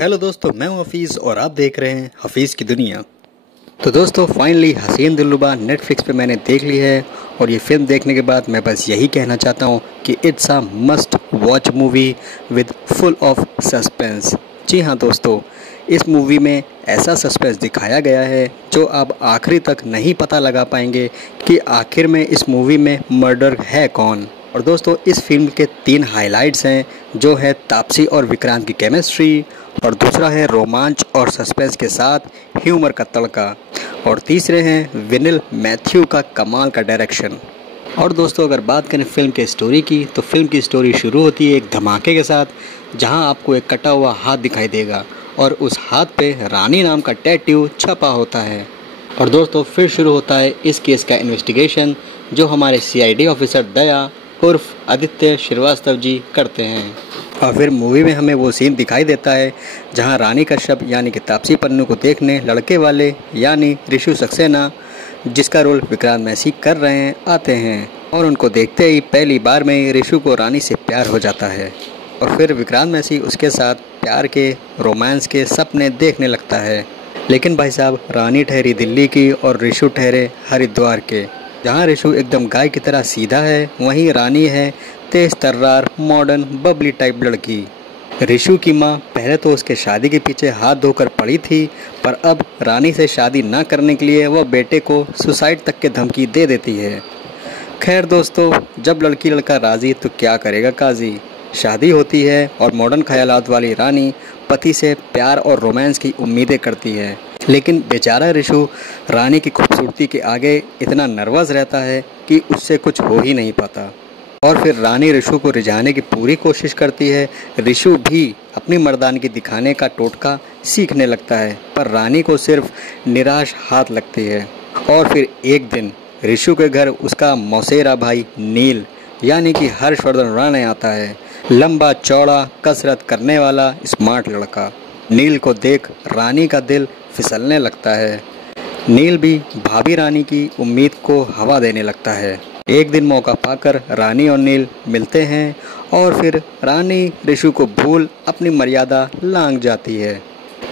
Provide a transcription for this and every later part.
Hello दोस्तों, मैं हूं हफीज़ और आप देख रहे हैं हफीज़ की दुनिया। तो दोस्तों फाइनली हसीन दिलरुबा नेटफ्लिक्स पे मैंने देख ली है और ये फिल्म देखने के बाद मैं बस यही कहना चाहता हूँ कि it's a must watch movie with full of suspense. जी हाँ दोस्तों, इस मूवी में ऐसा सस्पेंस दिखाया गया है जो आप आखिरी तक नहीं पता लगा पाएंगे कि आखिर में इस मूवी में मर्डर है कौन। और दोस्तों इस फिल्म के 3 हाइलाइट्स हैं, जो है तापसी और विक्रांत की केमिस्ट्री, और दूसरा है रोमांच और सस्पेंस के साथ ह्यूमर का तड़का, और तीसरे हैं विनिल मैथ्यू का कमाल का डायरेक्शन। और दोस्तों अगर बात करें फिल्म के स्टोरी की, तो फिल्म की स्टोरी शुरू होती है एक धमाके के साथ, जहां आपको एक कटा हुआ हाथ दिखाई देगा और उस हाथ पे रानी नाम का टैटू छपा होता है। और दोस्तों फिर शुरू होता है इस केस का इन्वेस्टिगेशन, जो हमारे CID ऑफिसर दया उर्फ आदित्य श्रीवास्तव जी करते हैं। और फिर मूवी में हमें वो सीन दिखाई देता है जहां रानी कश्यप यानी कि तापसी पन्नू को देखने लड़के वाले यानी ऋषु सक्सेना, जिसका रोल विक्रांत मैसी कर रहे हैं, आते हैं। और उनको देखते ही पहली बार में ही ऋषु को रानी से प्यार हो जाता है और फिर विक्रांत मैसी उसके साथ प्यार के रोमांस के सपने देखने लगता है। लेकिन भाई साहब, रानी ठहरी दिल्ली की और ऋषु ठहरे हरिद्वार के। जहाँ ऋषु एकदम गाय की तरह सीधा है, वहीं रानी है तेज तर्रार मॉडर्न बबली टाइप लड़की। ऋषु की माँ पहले तो उसके शादी के पीछे हाथ धोकर पड़ी थी, पर अब रानी से शादी ना करने के लिए वह बेटे को सुसाइड तक के धमकी दे देती है। खैर दोस्तों, जब लड़की लड़का राजी तो क्या करेगा काजी। शादी होती है और मॉडर्न ख्यालात वाली रानी पति से प्यार और रोमांस की उम्मीदें करती है, लेकिन बेचारा ऋषु रानी की खूबसूरती के आगे इतना नर्वस रहता है कि उससे कुछ हो ही नहीं पाता। और फिर रानी ऋषु को रिझाने की पूरी कोशिश करती है। ऋषु भी अपनी मर्दानगी दिखाने का टोटका सीखने लगता है, पर रानी को सिर्फ निराश हाथ लगती है। और फिर एक दिन ऋषु के घर उसका मौसेरा भाई नील यानी कि हर्षवर्धन राणे आता है। लंबा चौड़ा कसरत करने वाला स्मार्ट लड़का। नील को देख रानी का दिल फिसलने लगता है। नील भी भाभी रानी की उम्मीद को हवा देने लगता है। एक दिन मौका पाकर रानी और नील मिलते हैं और फिर रानी ऋषु को भूल अपनी मर्यादा लांघ जाती है।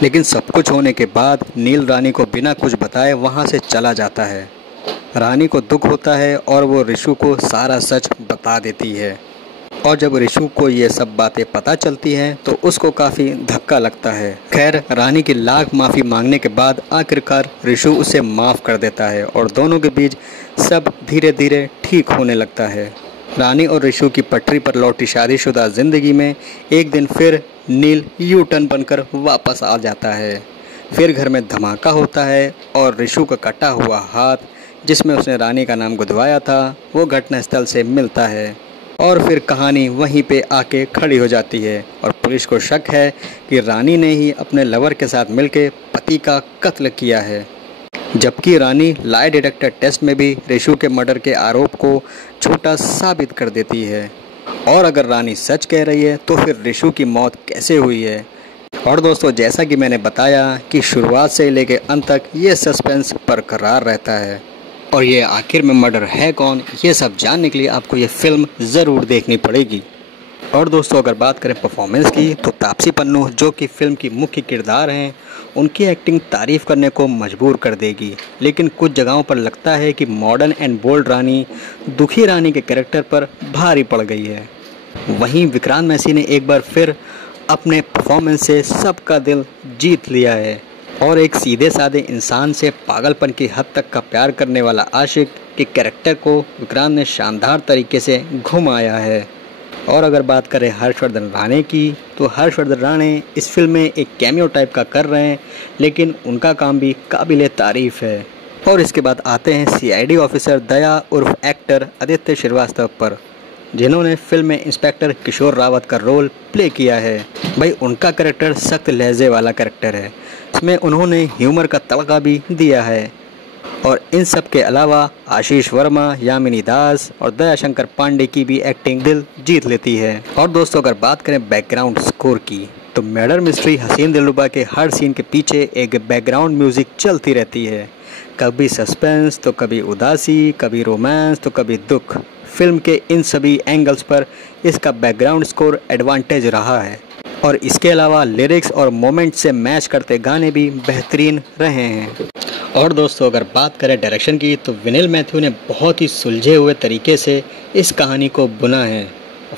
लेकिन सब कुछ होने के बाद नील रानी को बिना कुछ बताए वहां से चला जाता है। रानी को दुख होता है और वो ऋषु को सारा सच बता देती है। और जब ऋषु को ये सब बातें पता चलती हैं तो उसको काफ़ी धक्का लगता है। खैर रानी की लाख माफ़ी मांगने के बाद आखिरकार ऋषु उसे माफ़ कर देता है और दोनों के बीच सब धीरे धीरे ठीक होने लगता है। रानी और ऋषु की पटरी पर लौटी शादीशुदा ज़िंदगी में एक दिन फिर नील U-टर्न बनकर वापस आ जाता है। फिर घर में धमाका होता है और ऋषु का कटा हुआ हाथ, जिसमें उसने रानी का नाम गुदवाया था, वो घटनास्थल से मिलता है। और फिर कहानी वहीं पे आके खड़ी हो जाती है और पुलिस को शक है कि रानी ने ही अपने लवर के साथ मिलकर पति का कत्ल किया है, जबकि रानी लाई डिटेक्टर टेस्ट में भी ऋषु के मर्डर के आरोप को झूठा साबित कर देती है। और अगर रानी सच कह रही है तो फिर ऋषु की मौत कैसे हुई है। और दोस्तों जैसा कि मैंने बताया कि शुरुआत से लेकर अंत तक ये सस्पेंस बरकरार रहता है और ये आखिर में मर्डर है कौन, ये सब जानने के लिए आपको ये फिल्म ज़रूर देखनी पड़ेगी। और दोस्तों अगर बात करें परफॉर्मेंस की, तो तापसी पन्नू जो कि फिल्म की मुख्य किरदार हैं, उनकी एक्टिंग तारीफ़ करने को मजबूर कर देगी। लेकिन कुछ जगहों पर लगता है कि मॉडर्न एंड बोल्ड रानी दुखी रानी के कैरेक्टर पर भारी पड़ गई है। वहीं विक्रांत मैसी ने एक बार फिर अपने परफॉर्मेंस से सबका दिल जीत लिया है और एक सीधे साधे इंसान से पागलपन की हद तक का प्यार करने वाला आशिक के कैरेक्टर को विक्रांत ने शानदार तरीके से घुमाया है। और अगर बात करें हर्षवर्धन राणे की, तो हर्षवर्धन राणे इस फिल्म में एक कैमियो टाइप का कर रहे हैं, लेकिन उनका काम भी काबिले तारीफ़ है। और इसके बाद आते हैं CID ऑफिसर दया उर्फ एक्टर आदित्य श्रीवास्तव पर, जिन्होंने फिल्म में इंस्पेक्टर किशोर रावत का रोल प्ले किया है। भाई उनका कैरेक्टर सख्त लहजे वाला कैरेक्टर है, इसमें उन्होंने ह्यूमर का तड़का भी दिया है। और इन सब के अलावा आशीष वर्मा, यामिनी दास और दयाशंकर पांडे की भी एक्टिंग दिल जीत लेती है। और दोस्तों अगर बात करें बैकग्राउंड स्कोर की, तो मर्डर मिस्ट्री हसीन दिलरुबा के हर सीन के पीछे एक बैकग्राउंड म्यूजिक चलती रहती है। कभी सस्पेंस तो कभी उदासी, कभी रोमांस तो कभी दुख। फिल्म के इन सभी एंगल्स पर इसका बैकग्राउंड स्कोर एडवांटेज रहा है। और इसके अलावा लिरिक्स और मोमेंट से मैच करते गाने भी बेहतरीन रहे हैं। और दोस्तों अगर बात करें डायरेक्शन की तो विनिल मैथ्यू ने बहुत ही सुलझे हुए तरीके से इस कहानी को बुना है।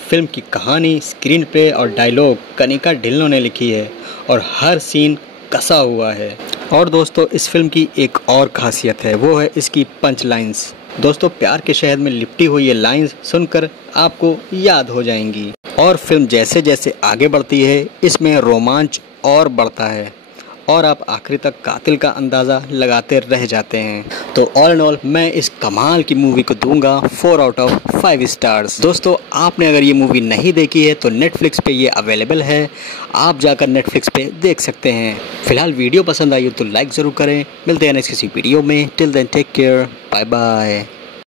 फिल्म की कहानी, स्क्रीन प्ले और डायलॉग कनिका ढिल्लों ने लिखी है और हर सीन कसा हुआ है। और दोस्तों इस फिल्म की एक और खासियत है, वो है इसकी पंच लाइन्स। दोस्तों प्यार के शहद में लिपटी हुई ये लाइन्स सुनकर आपको याद हो जाएंगी। और फिल्म जैसे जैसे आगे बढ़ती है इसमें रोमांच और बढ़ता है और आप आखिरी तक कातिल का अंदाज़ा लगाते रह जाते हैं। तो ऑल इन ऑल मैं इस कमाल की मूवी को दूंगा 4 आउट ऑफ 5 स्टार्स। दोस्तों आपने अगर ये मूवी नहीं देखी है तो नेटफ्लिक्स पे ये अवेलेबल है, आप जाकर नेटफ्लिक्स पे देख सकते हैं। फिलहाल वीडियो पसंद आई हो तो लाइक ज़रूर करें। मिलते हैं नेक्स्ट किसी वीडियो में। Till then take care, bye bye.